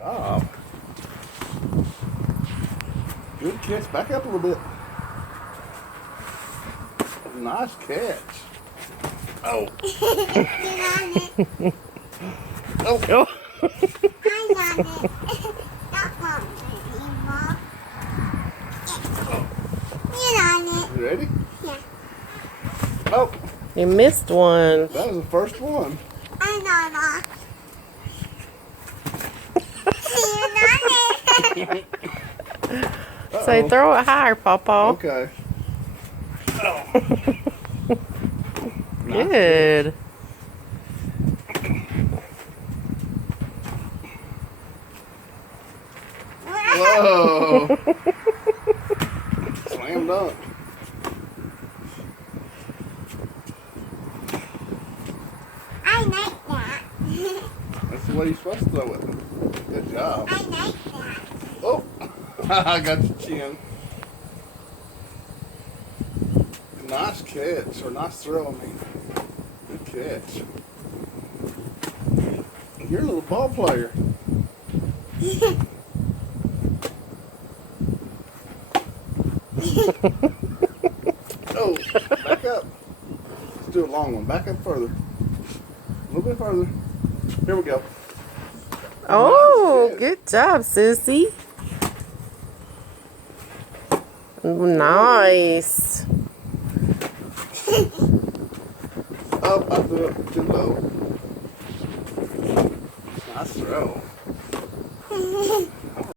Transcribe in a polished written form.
job. Good catch. Back up a little bit. Nice catch. Oh. Get on it. Oh. Oh. I'm on it. Don't want it anymore. Get on it. You ready? Yeah. Oh. You missed one. That was the first one. I'm on it. Get on it. Say, throw it higher, Pawpaw. Okay. Oh. Nice Good. Whoa. Slam dunk. I like that. That's the way you're supposed to throw it. Good job. I like that. Oh. I got your chin. Nice catch, or nice throw, I mean. Good catch. You're a little ball player. Oh, back up. Let's do a long one. Back up further. A little bit further. Here we go. Oh, Nice catch. good job, Sissy. Nice. Oh, I threw it too low. Nice throw.